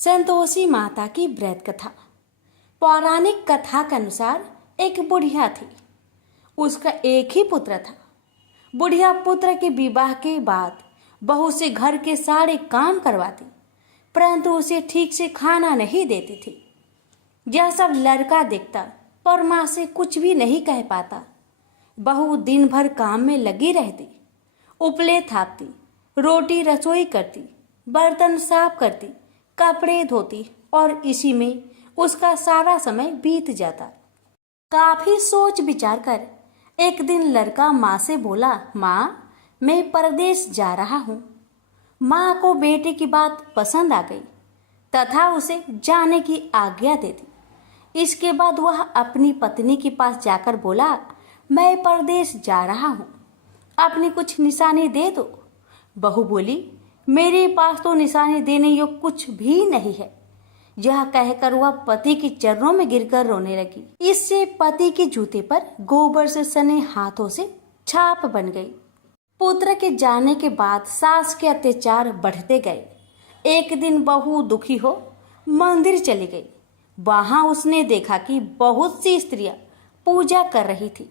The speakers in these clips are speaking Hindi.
संतोषी माता की व्रत कथा। पौराणिक कथा के अनुसार एक बुढ़िया थी। उसका एक ही पुत्र था। बुढ़िया पुत्र के विवाह के बाद बहू से घर के सारे काम करवाती, परंतु उसे ठीक से खाना नहीं देती थी। यह सब लड़का देखता पर माँ से कुछ भी नहीं कह पाता। बहू दिन भर काम में लगी रहती, उपले थापती, रोटी रसोई करती, बर्तन साफ करती, कपड़े धोती और इसी में उसका सारा समय बीत जाता। काफी सोच विचार कर एक दिन लड़का माँ से बोला, माँ मैं परदेश जा रहा हूँ। माँ को बेटे की बात पसंद आ गई तथा उसे जाने की आज्ञा दे दी। इसके बाद वह अपनी पत्नी के पास जाकर बोला, मैं परदेश जा रहा हूँ, अपनी कुछ निशानी दे दो। बहू बोली, मेरे पास तो निशानी देने योग्य कुछ भी नहीं है। यह कहकर वह पति के चरणों में गिरकर रोने लगी। इससे पति के जूते पर गोबर से सने हाथों से छाप बन गई। पुत्र के जाने के बाद सास के अत्याचार बढ़ते गए। एक दिन बहू दुखी हो मंदिर चली गई। वहां उसने देखा कि बहुत सी स्त्रियां पूजा कर रही थी।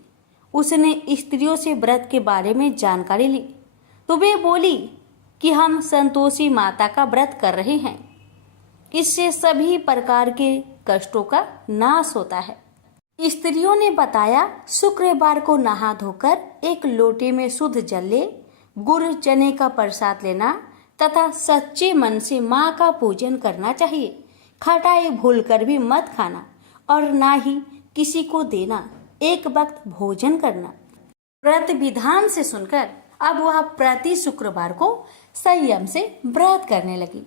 उसने स्त्रियों से व्रत के बारे में जानकारी ली तो वे बोली कि हम संतोषी माता का व्रत कर रहे हैं। इससे सभी प्रकार के कष्टों का नाश होता है। स्त्रियों ने बताया, शुक्रवार को नहा धोकर एक लोटे में शुद्ध जल ले, गुड़ चने का प्रसाद लेना तथा सच्चे मन से माँ का पूजन करना चाहिए। खटाई भूलकर भी मत खाना और ना ही किसी को देना। एक वक्त भोजन करना। व्रत विधान से सुनकर अब वह प्रति शुक्रवार को संयम से व्रत करने लगी।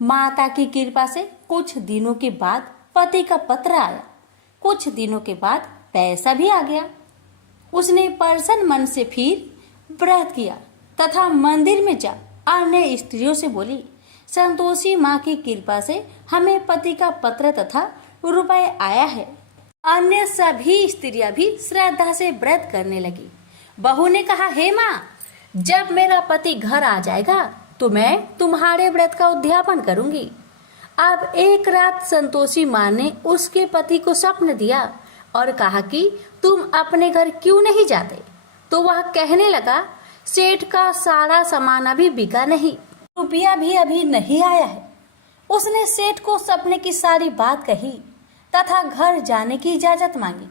माता की कृपा से कुछ दिनों के बाद पति का पत्र आया। कुछ दिनों के बाद पैसा भी आ गया। उसने प्रसन्न मन से फिर व्रत किया तथा मंदिर में जा अन्य स्त्रियों से बोली, संतोषी माँ की कृपा से हमें पति का पत्र तथा रुपए आया है। अन्य सभी स्त्रियां भी श्रद्धा से व्रत करने लगी। बहू ने कहा, हे माँ, जब मेरा पति घर आ जाएगा तो मैं तुम्हारे व्रत का उद्यापन करूंगी। अब एक रात संतोषी माँ ने उसके पति को स्वप्न दिया और कहा कि तुम अपने घर क्यों नहीं जाते। तो वह कहने लगा, सेठ का सारा सामान अभी बिका नहीं, रुपया भी अभी नहीं आया है। उसने सेठ को सपने की सारी बात कही तथा घर जाने की इजाजत मांगी,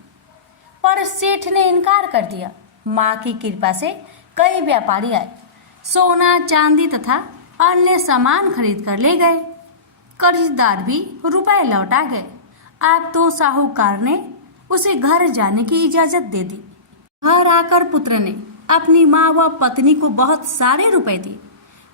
पर सेठ ने इनकार कर दिया। माँ की कृपा से कई व्यापारी आए, सोना चांदी तथा अन्य सामान खरीद कर ले गए। कर्जदार भी रुपए लौटा गए। अब तो साहूकार ने उसे घर जाने की इजाजत दे दी। घर आकर पुत्र ने अपनी माँ व पत्नी को बहुत सारे रुपए दिए।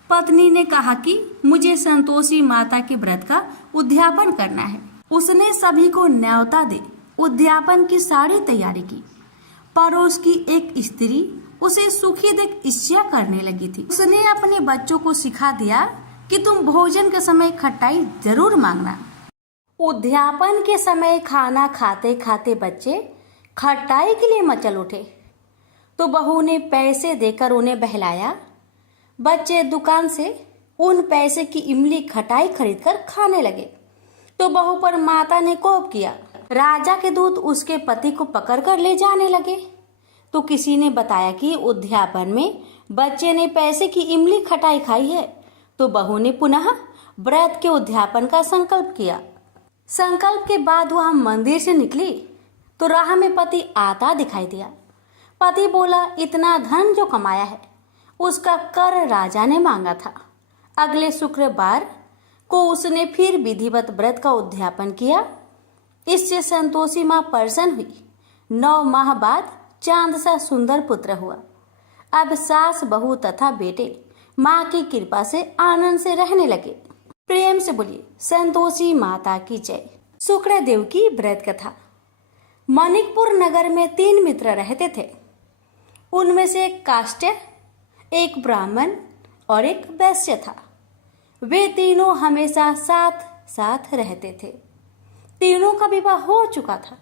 पत्नी ने कहा कि मुझे संतोषी माता के व्रत का उद्यापन करना है। उसने सभी को न्योता दे उद्यापन की सारी तैयारी की। पड़ोस की एक स्त्री उसे सुखी देख ईर्ष्या करने लगी थी। उसने अपने बच्चों को सिखा दिया कि तुम भोजन के समय खटाई जरूर मांगना। उद्यापन के समय खाना खाते खाते बच्चे खटाई के लिए मचल उठे तो बहू ने पैसे देकर उन्हें बहलाया। बच्चे दुकान से उन पैसे की इमली खटाई खरीदकर खाने लगे तो बहू पर माता ने कोप किया। राजा के दूत उसके पति को पकड़कर ले जाने लगे तो किसी ने बताया कि उद्यापन में बच्चे ने पैसे की इमली खटाई खाई है। तो बहू ने पुनः व्रत के उद्यापन का संकल्प किया। संकल्प के बाद वह मंदिर से निकली तो राह में पति आता दिखाई दिया। पति बोला, इतना धन जो कमाया है उसका कर राजा ने मांगा था। अगले शुक्रवार को उसने फिर विधिवत व्रत का उद्यापन किया। इससे संतोषी माँ प्रसन्न हुई। 9 माह बाद चांद सा सुंदर पुत्र हुआ। अब सास बहू तथा बेटे माँ की कृपा से आनंद से रहने लगे। प्रेम से बोलिए, संतोषी माता की जय। शुक्रदेव की व्रत कथा। मानिकपुर नगर में 3 मित्र रहते थे। उनमें से एक काष्ट, एक ब्राह्मण और एक वैश्य था। वे तीनों हमेशा साथ साथ रहते थे। तीनों का विवाह हो चुका था।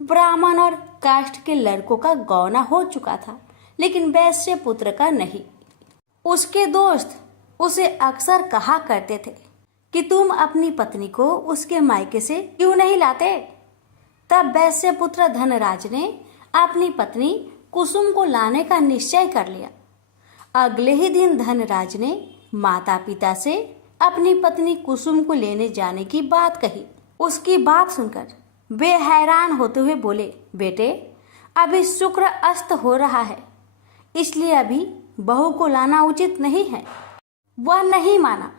ब्राह्मण और काष्ट के लड़कों का गौना हो चुका था, लेकिन वैश्य पुत्र का नहीं। उसके दोस्त उसे अक्सर कहा करते थे कि तुम अपनी पत्नी को उसके मायके से क्यों नहीं लाते। तब वैश्य पुत्र धनराज ने अपनी पत्नी कुसुम को लाने का निश्चय कर लिया। अगले ही दिन धनराज ने माता पिता से अपनी पत्नी कुसुम को लेने जाने की बात कही। उसकी बात सुनकर वे हैरान होते हुए बोले, बेटे अभी शुक्र अस्त हो रहा है, इसलिए अभी बहू को लाना उचित नहीं है। वह नहीं माना।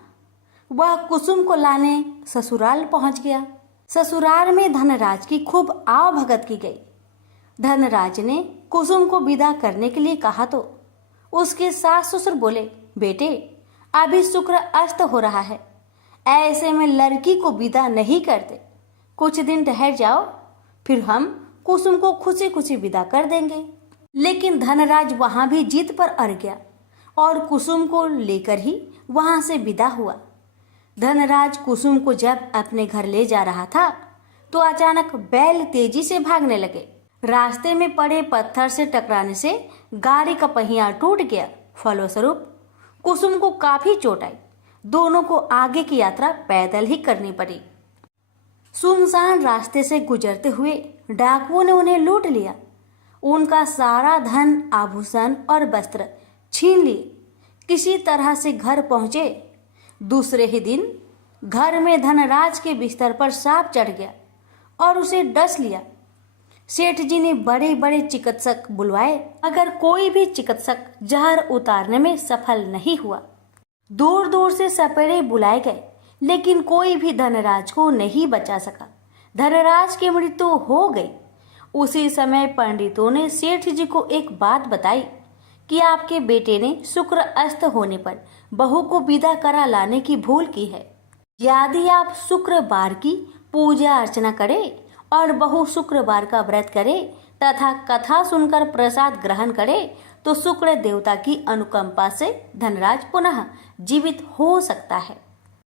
वह कुसुम को लाने ससुराल पहुंच गया। ससुराल में धनराज की खूब आव भगत की गई। धनराज ने कुसुम को विदा करने के लिए कहा तो उसके सास ससुर बोले, बेटे अभी शुक्र अस्त हो रहा है, ऐसे में लड़की को विदा नहीं करते। कुछ दिन ठहर जाओ, फिर हम कुसुम को खुशी खुशी विदा कर देंगे। लेकिन धनराज वहां भी जीत पर अड़ गया और कुसुम को लेकर ही वहां से विदा हुआ। धनराज कुसुम को जब अपने घर ले जा रहा था तो अचानक बैल तेजी से भागने लगे। रास्ते में पड़े पत्थर से टकराने से गाड़ी का पहिया टूट गया। फलस्वरूप कुसुम को काफी चोट आई। दोनों को आगे की यात्रा पैदल ही करनी पड़ी। सुनसान रास्ते से गुजरते हुए डाकुओं ने उन्हें लूट लिया। उनका सारा धन, आभूषण और वस्त्र छीन लिए। किसी तरह से घर पहुंचे। दूसरे ही दिन घर में धनराज के बिस्तर पर सांप चढ़ गया और उसे डस लिया। सेठ जी ने बड़े बड़े चिकित्सक बुलवाए, मगर कोई भी चिकित्सक जहर उतारने में सफल नहीं हुआ। दूर दूर से सपेरे बुलाए गए, लेकिन कोई भी धनराज को नहीं बचा सका। धनराज की मृत्यु हो गई। उसी समय पंडितों ने सेठ जी को एक बात बताई कि आपके बेटे ने शुक्र अस्त होने पर बहू को विदा करा लाने की भूल की है। यदि आप शुक्रवार की पूजा अर्चना करें और बहू शुक्रवार का व्रत करे तथा कथा सुनकर प्रसाद ग्रहण करे तो शुक्र देवता की अनुकंपा से धनराज पुनः जीवित हो सकता है।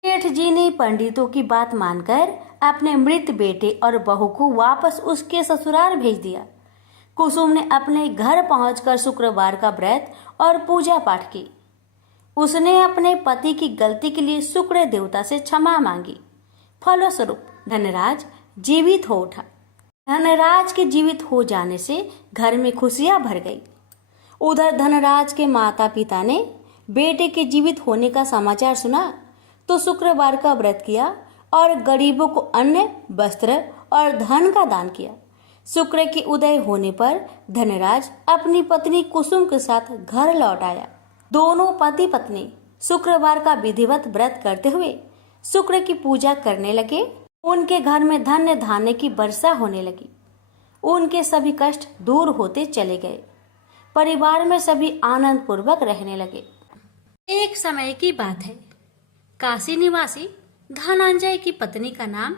सेठ जी ने पंडितों की बात मानकर अपने मृत बेटे और बहू को वापस उसके ससुराल भेज दिया। कुसुम ने अपने घर पहुंचकर शुक्रवार का व्रत और पूजा पाठ की। उसने अपने पति की गलती के लिए शुक्र देवता से क्षमा मांगी। फलस्वरूप धनराज जीवित हो उठा। धनराज के जीवित हो जाने से घर में खुशियां भर गई। उधर धनराज के माता पिता ने बेटे के जीवित होने का समाचार सुना तो शुक्रवार का व्रत किया और गरीबों को अन्न, वस्त्र और धन का दान किया। शुक्र के उदय होने पर धनराज अपनी पत्नी कुसुम के साथ घर लौट आया। दोनों पति पत्नी शुक्रवार का विधिवत व्रत करते हुए शुक्र की पूजा करने लगे। उनके घर में धन्य धान्य की वर्षा होने लगी। उनके सभी कष्ट दूर होते चले गए। परिवार में सभी आनंद पूर्वक रहने लगे। एक समय की बात है। काशी निवासी धनंजय की पत्नी का नाम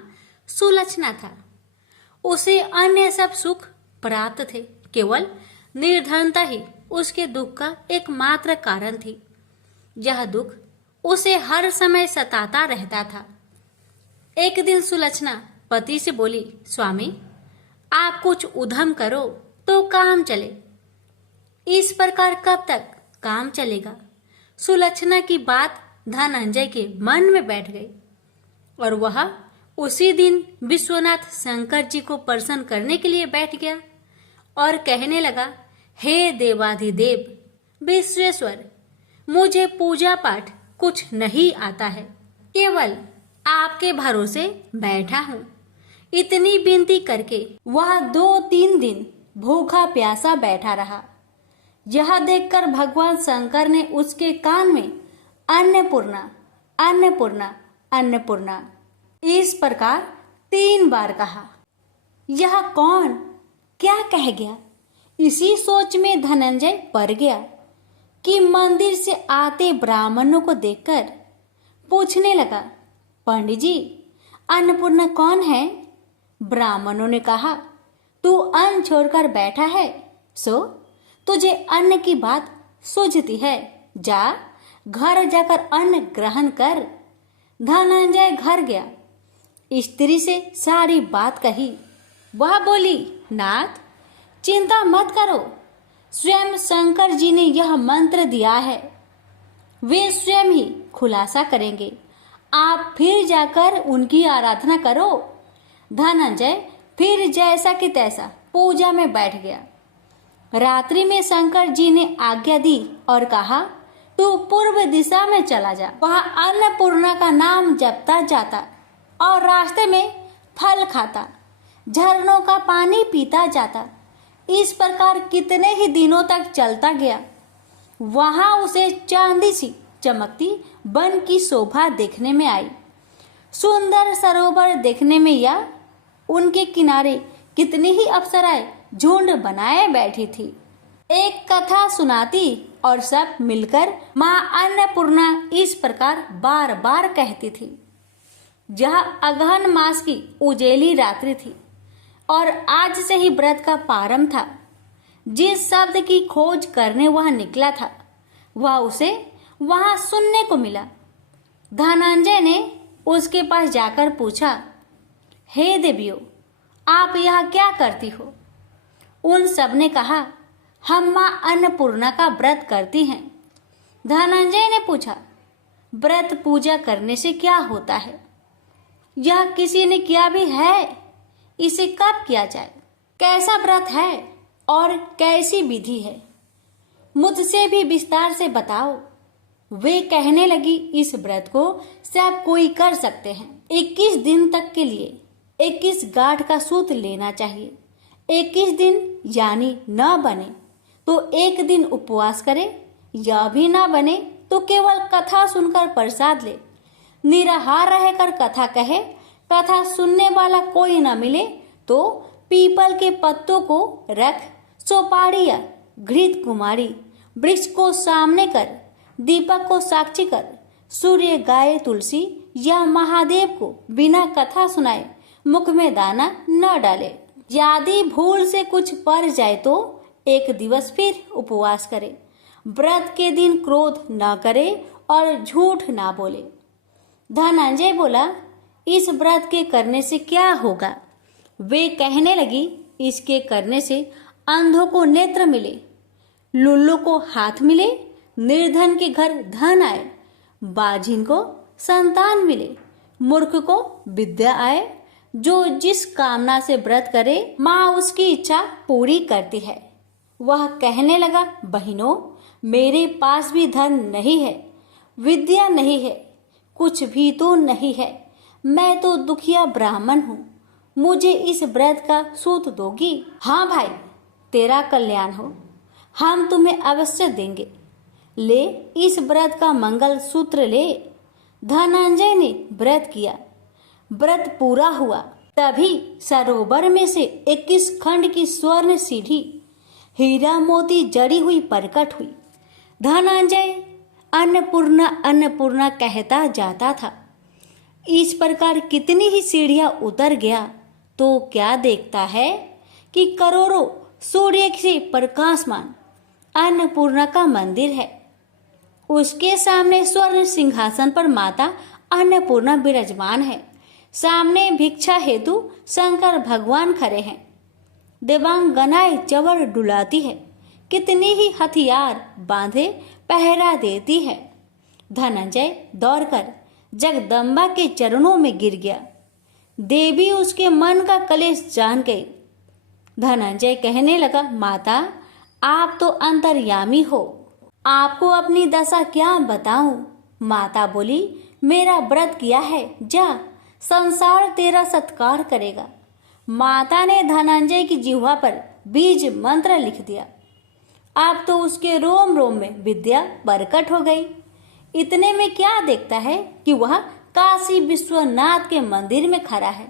सुलक्षणा था। उसे अन्य सब सुख प्राप्त थे, केवल निर्धनता ही उसके दुख का एकमात्र कारण थी। यह दुख उसे हर समय सताता रहता था। एक दिन सुलक्षणा पति से बोली, स्वामी आप कुछ उद्यम करो तो काम चले। इस प्रकार कब तक काम चलेगा? सुलक्षणा की बात धनंजय के मन में बैठ गई और वह उसी दिन विश्वनाथ शंकर जी को प्रसन्न करने के लिए बैठ गया और कहने लगा, हे देवाधिदेव विश्वेश्वर, मुझे पूजा पाठ कुछ नहीं आता है, केवल आपके भरोसे बैठा हूँ। इतनी विनती करके वह 2-3 दिन भूखा प्यासा बैठा रहा। यह देखकर भगवान शंकर ने उसके कान में अन्नपूर्णा, अन्नपूर्णा, अन्नपूर्णा इस प्रकार 3 बार कहा। यह कौन क्या कह गया? इसी सोच में धनंजय पड़ गया कि मंदिर से आते ब्राह्मणों को देखकर पूछने लगा, पंडित जी अन्नपूर्णा कौन है? ब्राह्मणों ने कहा, तू अन्न छोड़कर बैठा है, सो तुझे अन्न की बात सूझती है, जा घर जाकर अन्न ग्रहण कर। धनंजय घर गया, स्त्री से सारी बात कही। वह बोली, नाथ चिंता मत करो, स्वयं शंकर जी ने यह मंत्र दिया है, वे स्वयं ही खुलासा करेंगे। आप फिर जाकर उनकी आराधना करो। धनंजय फिर जैसा कि तैसा पूजा में बैठ गया। रात्रि में शंकर जी ने आज्ञा दी और कहा, तू पूर्व दिशा में चला जा, वहां अन्नपूर्णा का नाम जपता जाता और रास्ते में फल खाता, झरनों का पानी पीता जाता। इस प्रकार कितने ही दिनों तक चलता गया। वहां उसे चांदी सी चमकती वन की शोभा देखने में आई। सुंदर सरोवर देखने में या उनके किनारे कितनी ही अप्सराएं झुंड बनाए बैठी थी। एक कथा सुनाती और सब मिलकर माँ अन्नपूर्णा इस प्रकार बार बार कहती थी। जहाँ अगहन मास की उजेली रात्रि थी और आज से ही व्रत का प्रारंभ था। जिस शब्द की खोज करने वह निकला था वह उसे वहां सुनने को मिला। धनंजय ने उसके पास जाकर पूछा, हे देवियों, आप यहाँ क्या करती हो? उन सब ने कहा, हम माँ अन्नपूर्णा का व्रत करती हैं। धनंजय ने पूछा, व्रत पूजा करने से क्या होता है? यह किसी ने किया भी है? इसे कब किया जाए? कैसा व्रत है और कैसी विधि है? मुझसे भी विस्तार से बताओ। वे कहने लगी, इस व्रत को सब कोई कर सकते हैं। 21 दिन तक के लिए 21 गांठ का सूत लेना चाहिए। 21 दिन यानी न बने तो एक दिन उपवास करे, या भी ना बने तो केवल कथा सुनकर प्रसाद ले। निराहार रहकर कथा कहे, कथा सुनने वाला कोई न मिले तो पीपल के पत्तों को रख, सोपारी या घृत कुमारी वृक्ष को सामने कर, दीपक को साक्षी कर, सूर्य, गाय, तुलसी या महादेव को बिना कथा सुनाए मुख में दाना न डाले। यदि भूल से कुछ पड़ जाए तो एक दिवस फिर उपवास करे। व्रत के दिन क्रोध न करे और झूठ ना बोले। धनंजय बोला, इस व्रत के करने से क्या होगा? वे कहने लगी, इसके करने से अंधों को नेत्र मिले, लुल्लू को हाथ मिले, निर्धन के घर धन आए, बाझिन को संतान मिले, मूर्ख को विद्या आए। जो जिस कामना से व्रत करे माँ उसकी इच्छा पूरी करती है। वह कहने लगा, बहनों, मेरे पास भी धन नहीं है, विद्या नहीं है, कुछ भी तो नहीं है। मैं तो दुखिया ब्राह्मण हूँ। मुझे इस व्रत का सूत दोगी? हाँ भाई, तेरा कल्याण हो, हम तुम्हें अवश्य देंगे। ले, इस व्रत का मंगल सूत्र ले। धनंजय ने व्रत किया। व्रत पूरा हुआ। तभी सरोवर में से 21 खंड की स्वर्ण सीढ़ी हीरा मोती जड़ी हुई प्रकट हुई। धनंजय अन्नपूर्णा अन्नपूर्णा कहता जाता था। इस प्रकार कितनी ही सीढ़ियां उतर गया तो क्या देखता है कि करोड़ों सूर्य से प्रकाशमान अन्नपूर्णा का मंदिर है। उसके सामने स्वर्ण सिंहासन पर माता अन्नपूर्णा विराजमान है। सामने भिक्षा हेतु शंकर भगवान खड़े हैं। देवांगनाएं चवर डुलाती है। कितनी ही हथियार बांधे पहरा देती है। धनंजय दौड़कर जगदम्बा के चरणों में गिर गया। देवी उसके मन का कलेश जान गई। धनंजय कहने लगा, माता, आप तो अंतर्यामी हो, आपको अपनी दशा क्या बताऊं? माता बोली, मेरा व्रत किया है, जा, संसार तेरा सत्कार करेगा। माता ने धनंजय की जिह्वा पर बीज मंत्र लिख दिया। अब तो उसके रोम रोम में विद्या प्रकट हो गई। इतने में क्या देखता है कि वह काशी विश्वनाथ के मंदिर में खड़ा है।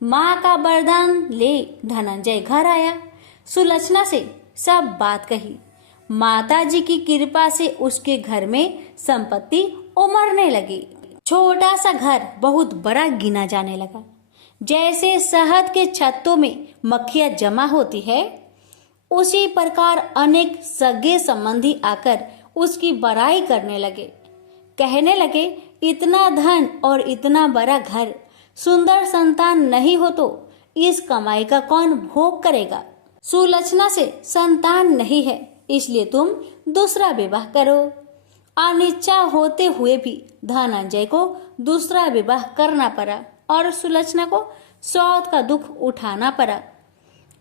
माँ का वरदान ले धनंजय घर आया। सुलक्षणा से सब बात कही। माता जी की कृपा से उसके घर में संपत्ति उमड़ने लगी। छोटा सा घर बहुत बड़ा गिना जाने लगा। जैसे शहद के छत्तों में मक्खियां जमा होती है, उसी प्रकार अनेक सगे संबंधी आकर उसकी बड़ाई करने लगे। कहने लगे, इतना धन और इतना बड़ा घर, सुंदर संतान नहीं हो तो इस कमाई का कौन भोग करेगा? सुलक्षणा से संतान नहीं है, इसलिए तुम दूसरा विवाह करो। अनिच्छा होते हुए भी धनंजय को दूसरा विवाह करना पड़ा और सुलक्षणा को सौत का दुख उठाना पड़ा।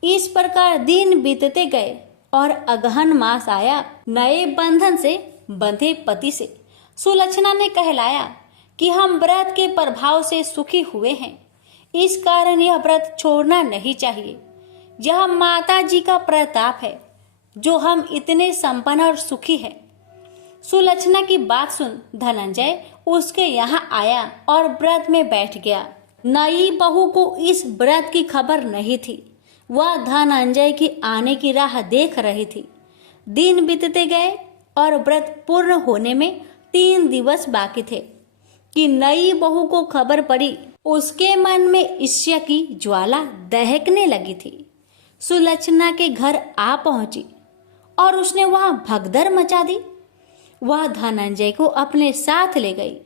इस प्रकार दिन बीतते गए और अगहन मास आया। नए बंधन से बंधे पति से सुलक्षणा ने कहलाया कि हम व्रत के प्रभाव से सुखी हुए हैं, इस कारण यह व्रत छोड़ना नहीं चाहिए। यह माता जी का प्रताप है जो हम इतने संपन्न और सुखी हैं। सुलक्षणा की बात सुन धनंजय उसके यहाँ आया और व्रत में बैठ गया। नई बहू को इस व्रत की खबर नहीं थी। वह धनंजय की आने की राह देख रही थी। दिन बीतते गए और व्रत पूर्ण होने में 3 दिवस बाकी थे कि नई बहू को खबर पड़ी। उसके मन में ईर्ष्या की ज्वाला दहकने लगी थी। सुलक्षणा के घर आ पहुंची और उसने वहां भगदड़ मचा दी। वह धनंजय को अपने साथ ले गई।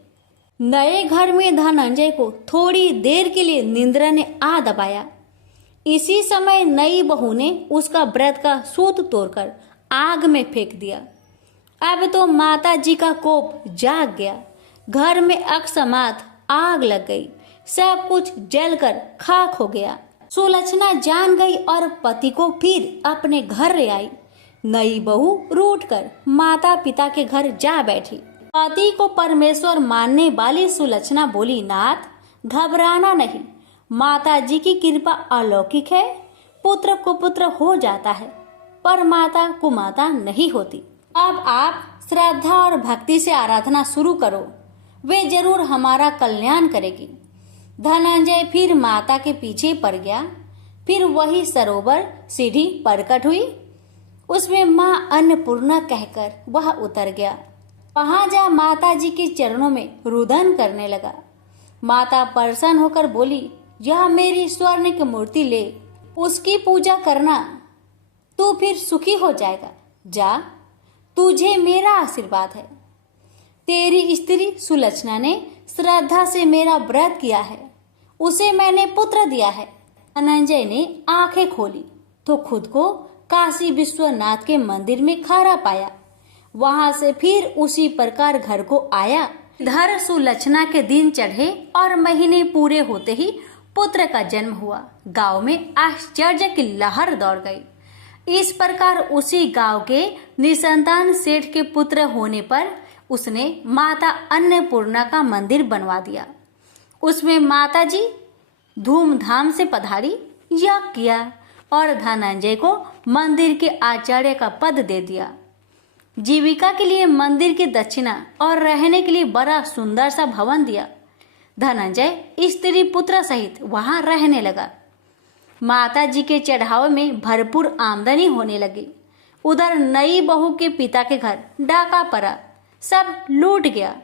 नए घर में धनंजय को थोड़ी देर के लिए निंद्रा ने आ दबाया। इसी समय नई बहू ने उसका व्रत का सूत तोड़कर आग में फेंक दिया। अब तो माता जी का कोप जाग गया। घर में अकस्मात आग लग गई। सब कुछ जलकर खाक हो गया। सुलक्षणा जान गई और पति को फिर अपने घर ले आई। नई बहू रूठकर माता पिता के घर जा बैठी। पति को परमेश्वर मानने वाली सुलक्षणा बोली, नाथ घबराना नहीं, माता जी की कृपा अलौकिक है। पुत्र कुपुत्र हो जाता है पर माता कुमाता नहीं होती। अब आप श्रद्धा और भक्ति से आराधना शुरू करो, वे जरूर हमारा कल्याण करेगी। धनंजय फिर माता के पीछे पड़ गया। फिर वही सरोवर सीढ़ी प्रकट हुई। उसमें माँ अन्नपूर्णा कहकर वह उतर गया। वहां जा माता जी के चरणों में रुदन करने लगा। माता प्रसन्न होकर बोली, यह मेरी स्वर्ण की मूर्ति ले, उसकी पूजा करना, तू फिर सुखी हो जाएगा। जा, तुझे मेरा आशीर्वाद है। तेरी स्त्री सुलक्षणा ने श्रद्धा से मेरा व्रत किया है, उसे मैंने पुत्र दिया है। धनंजय ने आंखें खोली तो खुद को काशी विश्वनाथ के मंदिर में खड़ा पाया। वहां से फिर उसी प्रकार घर को आया। इधर सुलक्षणा के दिन चढ़े और महीने पूरे होते ही पुत्र का जन्म हुआ। गांव में आश्चर्य की लहर दौड़ गई। इस प्रकार उसी गांव के निसंतान सेठ के पुत्र होने पर उसने माता अन्नपूर्णा का मंदिर बनवा दिया। उसमें माता जी धूमधाम से पधारी, यज्ञ किया और धनंजय को मंदिर के आचार्य का पद दे दिया। जीविका के लिए मंदिर की दक्षिणा और रहने के लिए बड़ा सुंदर सा भवन दिया। धनंजय स्त्री पुत्र सहित वहां रहने लगा। माता जी के चढ़ावे में भरपूर आमदनी होने लगी। उधर नई बहू के पिता के घर डाका पड़ा, सब लूट गया।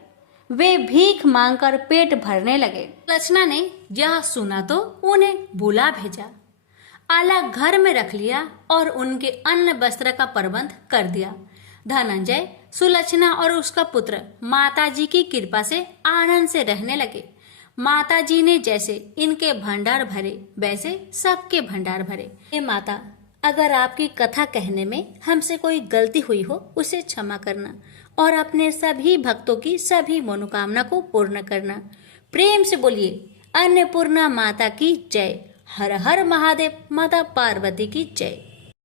वे भीख मांगकर पेट भरने लगे। लक्षणा ने यह सुना तो उन्हें बुला भेजा, अलग घर में रख लिया और उनके अन्न वस्त्र का प्रबंध कर दिया। धनंजय, सुलक्षणा और उसका पुत्र माता जी की कृपा से आनंद से रहने लगे। माता जी ने जैसे इनके भंडार भरे वैसे सबके भंडार भरे। हे माता, अगर आपकी कथा कहने में हमसे कोई गलती हुई हो उसे क्षमा करना और अपने सभी भक्तों की सभी मनोकामना को पूर्ण करना। प्रेम से बोलिए अन्नपूर्णा माता की जय। हर हर महादेव। माता पार्वती की जय।